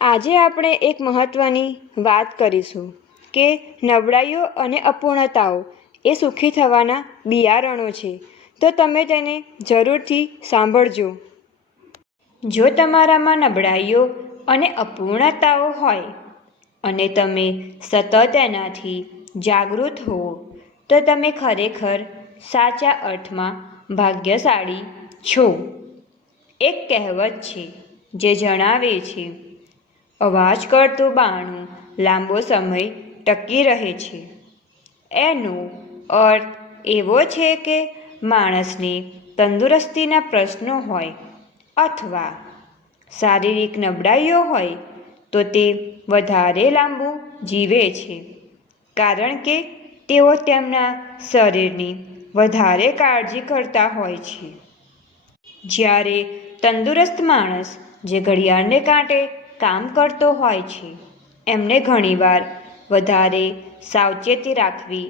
આજે આપણે એક મહત્ત્વની વાત કરીશું કે નબળાઈઓ અને અપૂર્ણતાઓ એ સુખી થવાના બિયારણો છે, તો તમે તેને જરૂરથી સાંભળજો. જો તમારામાં નબળાઈઓ અને અપૂર્ણતાઓ હોય અને તમે સતત એનાથી જાગૃત હો, તો તમે ખરેખર સાચા અર્થમાં ભાગ્યશાળી છો. એક કહેવત છે જે જણાવે છે, અવાજ કરતું બાણું લાંબો સમય ટકી રહે છે. એનો અર્થ એવો છે કે માણસને તંદુરસ્તીના પ્રશ્નો હોય અથવા શારીરિક નબળાઈઓ હોય તો તે વધારે લાંબુ જીવે છે, કારણ કે તેઓ તેમના શરીરની વધારે કાળજી કરતા હોય છે. જ્યારે તંદુરસ્ત માણસ જે ઘડિયાળને કાંટે કામ કરતો હોય છે, એમને ઘણીવાર વધારે સાવચેતી રાખવી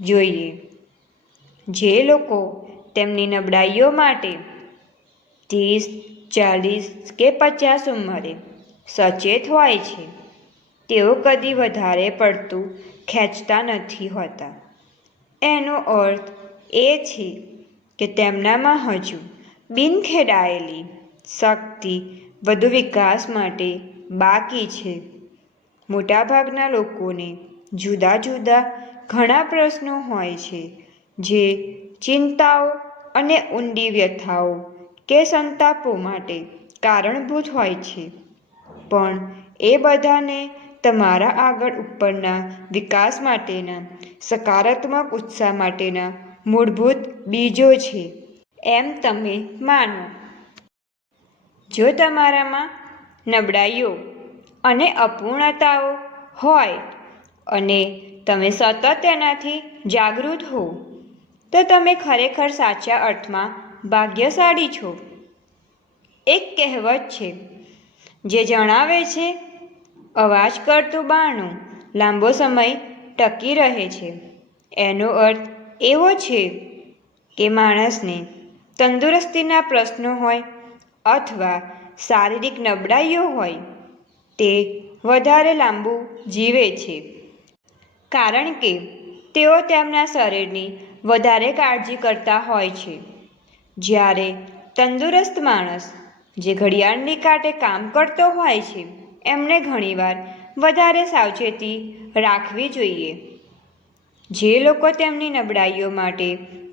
જોઈએ. જે લોકો તેમની નબળાઈઓ માટે 30, 40 કે 50 ઉંમરે સચેત હોય છે, તેઓ કદી વધારે પડતું ખેંચતા નથી હોતા. એનો અર્થ એ છે કે તેમનામાં હજુ બિનખેડાયેલી શક્તિ વધુ વિકાસ માટે બાકી છે. મોટાભાગના લોકોને જુદા જુદા ઘણા પ્રશ્નો હોય છે, જે ચિંતાઓ અને ઊંડી વ્યથાઓ કે સંતાપો માટે કારણભૂત હોય છે, પણ એ બધાને તમારા આગળ ઉપરના વિકાસ માટેના સકારાત્મક ઉત્સાહ માટેના મૂળભૂત બીજો છે, એમ તમે માનો. જો તમારામાં નબળાઈઓ અને અપૂર્ણતાઓ હોય અને તમે સતત તેનાથી જાગૃત હો, તો તમે ખરેખર સાચા અર્થમાં ભાગ્યશાળી છો. એક કહેવત છે જે જણાવે છે, અવાજ કરતું બારણું લાંબો સમય ટકી રહે છે. એનો અર્થ એવો છે કે માણસને તંદુરસ્તીના પ્રશ્નો હોય અથવા શારીરિક નબળાઈઓ હોય, તે વધારે લાંબુ જીવે છે, કારણ કે તેઓ તેમના શરીરની વધારે કાળજી કરતા હોય છે. જ્યારે તંદુરસ્ત માણસ જે ઘડિયાળની કાંટે કામ કરતો હોય છે, એમને ઘણીવાર વધારે સાવચેતી રાખવી જોઈએ. જે લોકો તેમની નબળાઈઓ માટે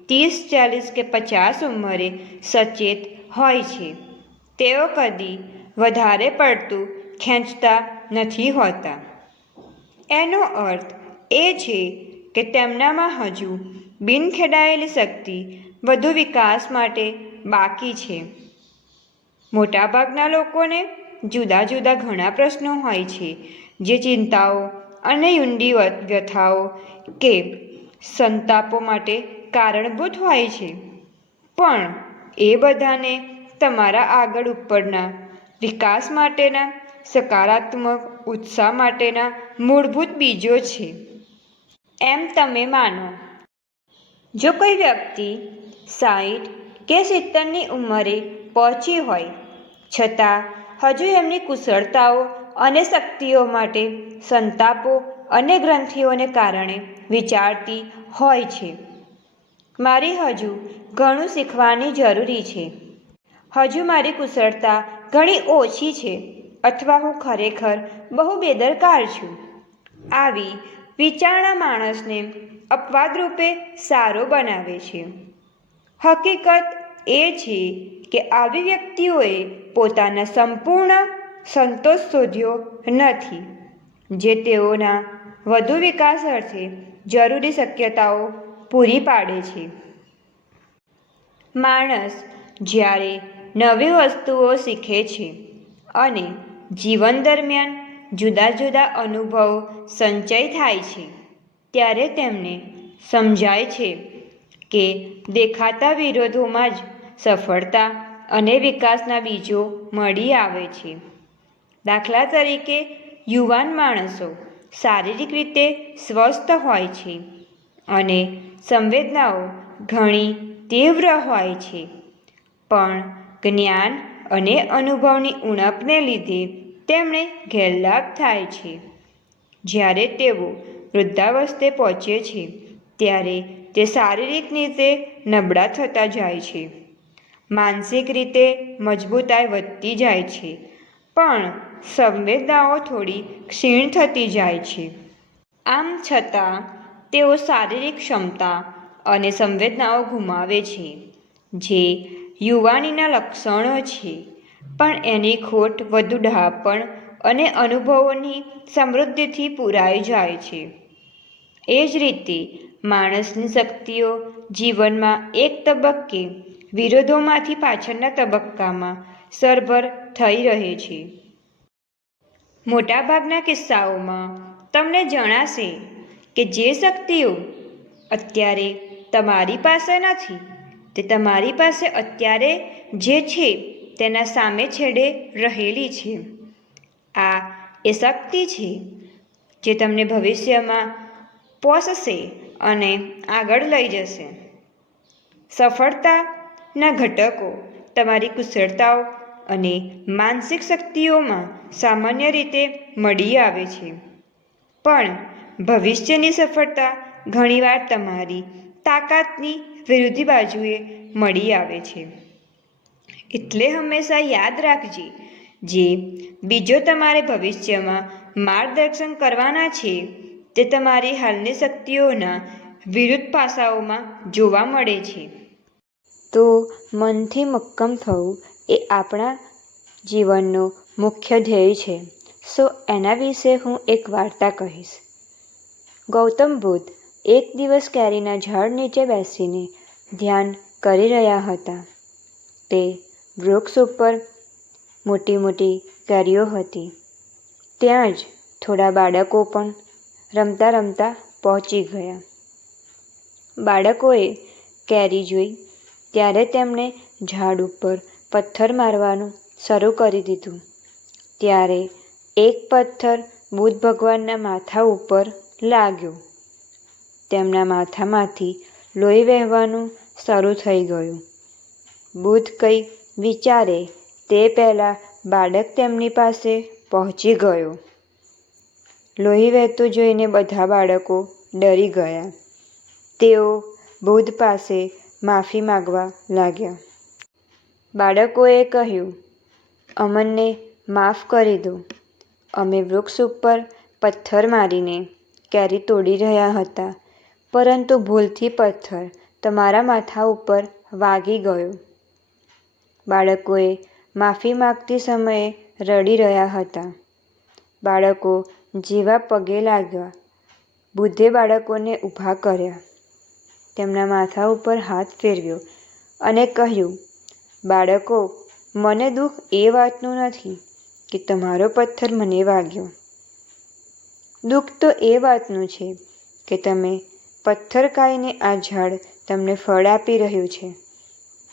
30, 40 કે 50 ઉંમરે સચેત હોય છે, તેઓ કદી વધારે પડતું ખેંચતા નથી હોતા. એનો અર્થ એ છે કે તેમનામાં હજુ બિનખેડાયેલી શક્તિ વધુ વિકાસ માટે બાકી છે. મોટાભાગના લોકોને જુદા જુદા ઘણા પ્રશ્નો હોય છે, જે ચિંતાઓ અને ઊંડી વ્યથાઓ કે સંતાપો માટે કારણભૂત હોય છે, પણ એ બધાને તમારા આગળ ઉપરના વિકાસ માટેના સકારાત્મક ઉત્સાહ માટેના મૂળભૂત બીજો છે, એમ તમે માનો. જો કોઈ વ્યક્તિ 60 કે 70ની ઉંમરે પહોંચી હોય છતાં હજુ એમની કુશળતાઓ અને શક્તિઓ માટે સંતાપો અને ગ્રંથિઓને કારણે વિચારતી હોય છે, મારી હજુ ઘણું શીખવાની જરૂરી છે, હજુ મારી કુશળતા ઘણી ઓછી છે, અથવા હું ખરેખર બહુ બેદરકાર છું, આવી વિચારણા માણસને અપવાદરૂપે સારો બનાવે છે. હકીકત એ છે કે આવી વ્યક્તિઓએ પોતાના સંપૂર્ણ સંતોષ શોધ્યો નથી, જે તેઓના વધુ વિકાસ અર્થે જરૂરી શક્યતાઓ પૂરી પાડે છે. માણસ જ્યારે નવી વસ્તુઓ શીખે છે અને જીવન દરમિયાન જુદા જુદા અનુભવો સંચય થાય છે, ત્યારે તેમને સમજાય છે કે દેખાતા વિરોધોમાં જ સફળતા અને વિકાસના બીજો મળી આવે છે. દાખલા તરીકે, યુવાન માણસો શારીરિક રીતે સ્વસ્થ હોય છે અને સંવેદનાઓ ઘણી તીવ્ર હોય છે, પણ જ્ઞાન અને અનુભવની ઉણપને લીધે તેમને ગેરલાભ થાય છે. જ્યારે તેઓ વૃદ્ધાવસ્થે પહોંચે છે ત્યારે તે શારીરિક રીતે નબળા થતા જાય છે, માનસિક રીતે મજબૂતાઈ વધતી જાય છે, પણ સંવેદનાઓ થોડી ક્ષીણ થતી જાય છે. આમ છતાં તેઓ શારીરિક ક્ષમતા અને સંવેદનાઓ ગુમાવે છે, જે યુવાનીના લક્ષણો છે, પણ એની ખોટ વધુ ડહાપણ અને અનુભવોની સમૃદ્ધિથી પૂરાઈ જાય છે. એ જ રીતે માણસની શક્તિઓ જીવનમાં એક તબક્કે વિરોધોમાંથી પાછળના તબક્કામાં સરભર થઈ રહે છે. મોટાભાગના કિસ્સાઓમાં તમને જણાશે કે જે શક્તિઓ અત્યારે તમારી પાસે નથી, તે તમારી પાસે અત્યારે જે છે તેના સામે છેડે રહેલી છે. આ એ શક્તિ છે જે તમને ભવિષ્યમાં પોષશે અને આગળ લઈ જશે. સફળતાના ઘટકો તમારી કુશળતાઓ અને માનસિક શક્તિઓમાં સામાન્ય રીતે મળી આવે છે, પણ ભવિષ્યની સફળતા ઘણીવાર તમારી તાકાતની વિરુદ્ધ બાજુએ મળી આવે છે. એટલે હંમેશા યાદ રાખજે, જે બીજો તમારે ભવિષ્યમાં માર્ગદર્શન કરવાના છે તે તમારી હાલની શક્તિઓના વિરુદ્ધ પાસાઓમાં જોવા મળે છે. તો મનથી મક્કમ થવું એ આપણા જીવનનો મુખ્ય ધ્યેય છે. એના વિશે હું એક વાર્તા કહીશ. ગૌતમ બુદ્ધ એક દિવસ કેરીના ઝાડ નીચે બેસીને ધ્યાન કરી રહ્યા હતા. તે વૃક્ષ ઉપર મોટી મોટી કેરીઓ હતી. ત્યાં જ થોડા બાળકો પણ રમતા રમતા પહોંચી ગયા. બાળકોએ કેરી જોઈ ત્યારે તેમણે ઝાડ ઉપર પથ્થર મારવાનું શરૂ કરી દીધું. ત્યારે એક પથ્થર બુદ્ધ ભગવાનના માથા ઉપર લાગ્યો. તેમના માથામાંથી લોહી વહેવાનું શરૂ થઈ ગયું. બુદ્ધ કંઈ વિચારે તે પહેલાં બાળક તેમની પાસે પહોંચી ગયો. લોહી વહેતું જોઈને બધા બાળકો ડરી ગયા. તેઓ બુદ્ધ પાસે માફી માંગવા લાગ્યા. બાળકોએ કહ્યું, અમને માફ કરી દો. અમે વૃક્ષ ઉપર પથ્થર મારીને કેરી તોડી રહ્યા હતા, પરંતુ ભૂલથી પથ્થર તમારા માથા ઉપર વાગી ગયો. બાળકોએ માફી માંગતી સમયે રડી રહ્યા હતા. બાળકો જેવા પગે લાગ્યા, બુદ્ધે બાળકોને ઊભા કર્યા. તેમના માથા ઉપર હાથ ફેરવ્યો અને કહ્યું, બાળકો, મને દુઃખ એ વાતનું નથી કે તમારો પથ્થર મને વાગ્યો. દુઃખ તો એ વાતનું છે કે તમે પથ્થર ખાઈને આ ઝાડ તમને ફળ આપી રહ્યું છે,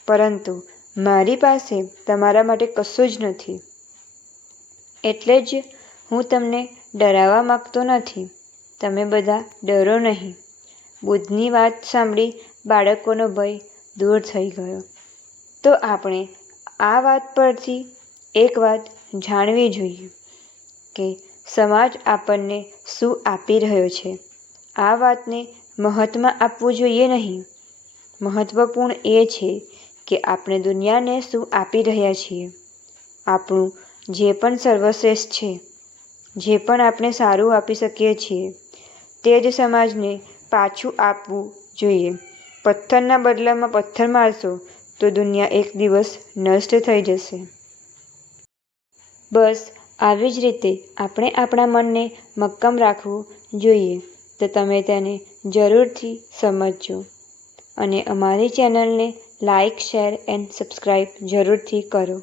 પરંતુ મારી પાસે તમારા માટે કશું જ નથી. એટલે જ હું તમને ડરાવવા માંગતો નથી. તમે બધા ડરો નહીં. બુદ્ધની વાત સાંભળી બાળકોનો ભય દૂર થઈ ગયો. તો આપણે આ વાત પરથી એક વાત જાણવી જોઈએ કે સમાજ આપણને શું આપી રહ્યો છે. આ વાતને મહત્ત્વ આપવું જોઈએ નહીં. મહત્ત્વપૂર્ણ એ છે કે આપણે દુનિયાને શું આપી રહ્યા છીએ. આપણું જે પણ સર્વશ્રેષ્ઠ છે, જે પણ આપણે સારું આપી શકીએ છીએ, તે જ સમાજને પાછું આપવું જોઈએ. પથ્થરના બદલામાં પથ્થર મારશો તો દુનિયા એક દિવસ નષ્ટ થઈ જશે. બસ આવી જ રીતે આપણે આપણા મનને મક્કમ રાખવું જોઈએ. તો તમે તેને જરૂરથી સમજજો અને અમારી ચેનલને લાઇક, શેર એન્ડ સબસ્ક્રાઈબ જરૂરથી કરો.